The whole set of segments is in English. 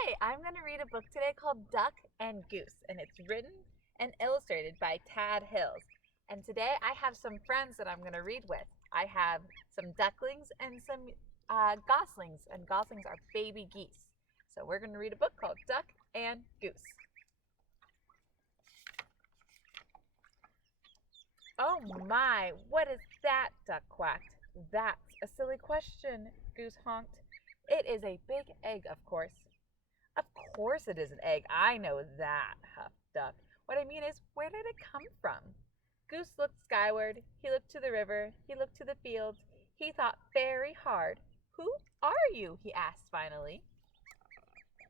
Hi, I'm going to read a book today called Duck and Goose, and it's written and illustrated by Tad Hills. And today I have some friends that I'm going to read with. I have some ducklings and some goslings, and goslings are baby geese. So we're going to read a book called Duck and Goose. Oh my, what is that? Duck quacked. That's a silly question, Goose honked. It is a big egg, of course. Of course it is an egg. I know that, huffed Duck. What I mean is, where did it come from? Goose looked skyward. He looked to the river. He looked to the fields. He thought very hard. Who are you? He asked finally.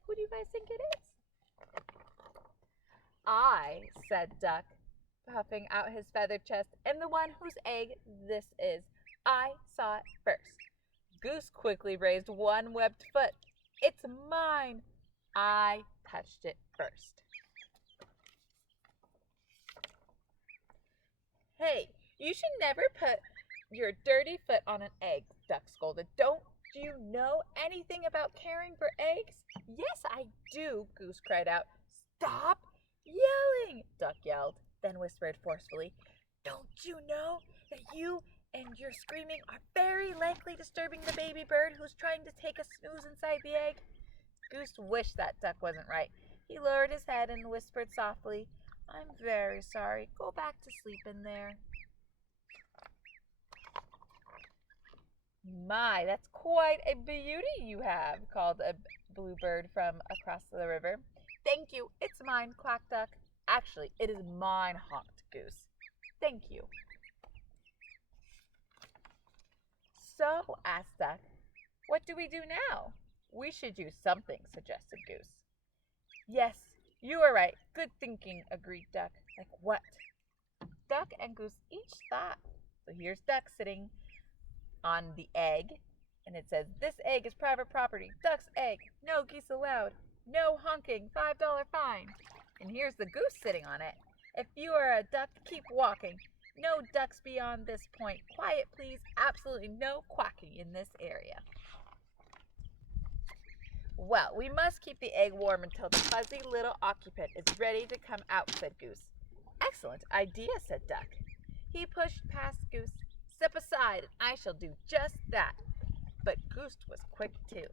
Who do you guys think it is? I, said Duck, puffing out his feathered chest, am the one whose egg this is. I saw it first. Goose quickly raised one webbed foot. It's mine. I touched it first. Hey, you should never put your dirty foot on an egg, Duck scolded. Don't you know anything about caring for eggs? Yes, I do, Goose cried out. Stop yelling, Duck yelled, then whispered forcefully. Don't you know that you and your screaming are very likely disturbing the baby bird who's trying to take a snooze inside the egg? Goose wished that Duck wasn't right. He lowered his head and whispered softly, I'm very sorry. Go back to sleep in there. My, that's quite a beauty you have, called a bluebird from across the river. Thank you. It's mine, quacked Duck. Actually, it is mine, honked Goose. Thank you. So, asked Duck, what do we do now? We should do something, suggested Goose. Yes, you are right. Good thinking, agreed Duck. Like what? Duck and Goose each thought. So here's Duck sitting on the egg, and it says, this egg is private property. Duck's egg. No geese allowed. No honking. $5 fine. And here's the goose sitting on it. If you are a duck, keep walking. No ducks beyond this point. Quiet, please. Absolutely no quacking in this area. Well, we must keep the egg warm until the fuzzy little occupant is ready to come out, said Goose. Excellent idea, said Duck. He pushed past Goose. Step aside, and I shall do just that. But Goose was quick, too.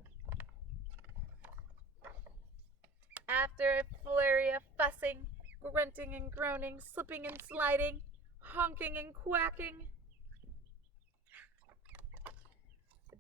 After a flurry of fussing, grunting and groaning, slipping and sliding, honking and quacking,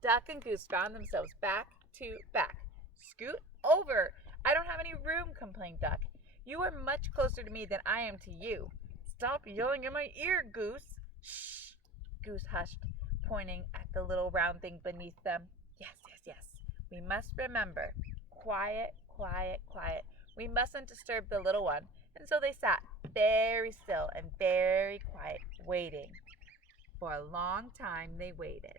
Duck and Goose found themselves back to back. Scoot over. I don't have any room, complained Duck. You are much closer to me than I am to you. Stop yelling in my ear, Goose. Shh, Goose hushed, pointing at the little round thing beneath them. Yes, yes, yes. We must remember. Quiet, quiet, quiet. We mustn't disturb the little one. And so they sat very still and very quiet, waiting. For a long time they waited.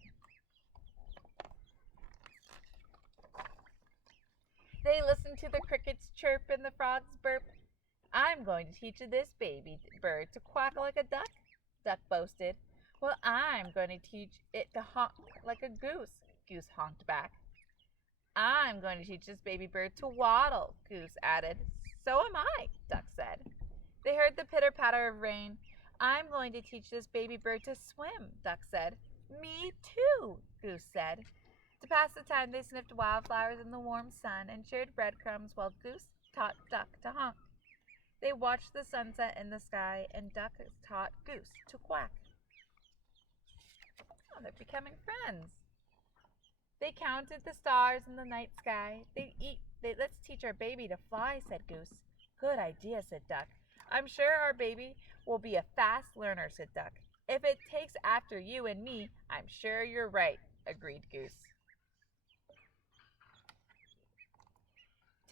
They listened to the crickets chirp and the frogs burp. I'm going to teach this baby bird to quack like a duck, Duck boasted. Well, I'm going to teach it to honk like a goose, Goose honked back. I'm going to teach this baby bird to waddle, Goose added. So am I, Duck said. They heard the pitter-patter of rain. I'm going to teach this baby bird to swim, Duck said. Me too, Goose said. To pass the time, they sniffed wildflowers in the warm sun and shared breadcrumbs while Goose taught Duck to honk. They watched the sunset in the sky, and Duck taught Goose to quack. Oh, they're becoming friends. They counted the stars in the night sky. Let's teach our baby to fly, said Goose. Good idea, said Duck. I'm sure our baby will be a fast learner, said Duck. If it takes after you and me, I'm sure you're right, agreed Goose.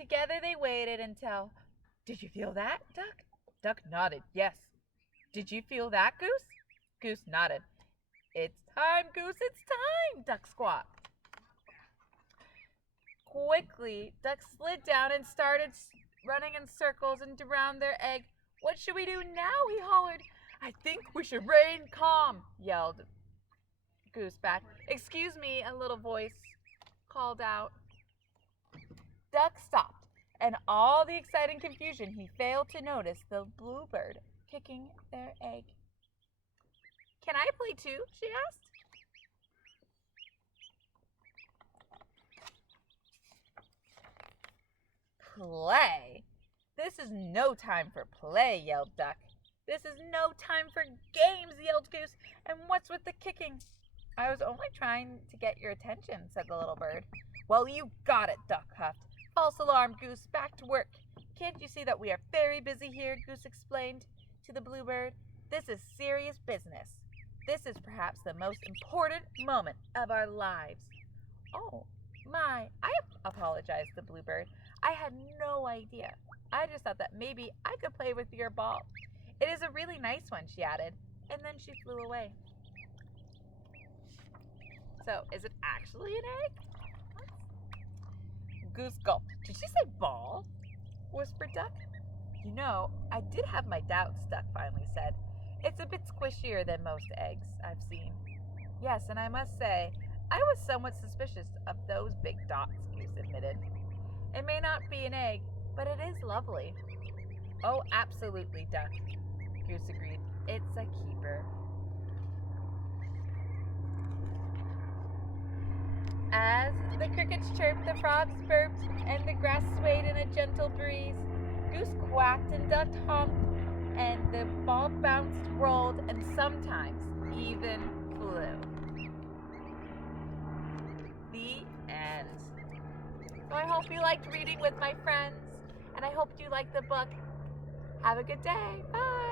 Together they waited until, did you feel that, Duck? Duck nodded, yes. Did you feel that, Goose? Goose nodded. It's time, Goose, it's time, Duck squawked. Quickly, Duck slid down and started running in circles and around their egg. What should we do now? He hollered. I think we should remain calm, yelled Goose back. Excuse me, a little voice called out. Duck stopped. and all the exciting confusion, he failed to notice the bluebird kicking their egg. "Can I play too?" she asked. "Play? This is no time for play," yelled Duck. "This is no time for games," yelled Goose. "And what's with the kicking?" "I was only trying to get your attention," said the little bird. "Well, you got it," Duck huffed. "False alarm, Goose. Back to work." "Can't you see that we are very busy here?" Goose explained to the bluebird. "This is serious business. This is perhaps the most important moment of our lives." "Oh, my, I apologized," the bluebird. "I had no idea. I just thought that maybe I could play with your ball. It is a really nice one," she added, and then she flew away. "So, is it actually an egg?" Goose gulped. "Did she say ball?" whispered Duck. "You know, I did have my doubts," Duck finally said. "It's a bit squishier than most eggs I've seen." "Yes, and I must say, I was somewhat suspicious of those big dots," Goose admitted. "It may not be an egg, but it is lovely." "Oh, absolutely, Duck," Goose agreed. "It's a keeper." As the crickets chirped, the frogs burped, and the grass swayed in a gentle breeze, Goose quacked and Duck honked, and the ball bounced, rolled, and sometimes even flew. The end. So I hope you liked reading with my friends, and I hope you liked the book. Have a good day. Bye.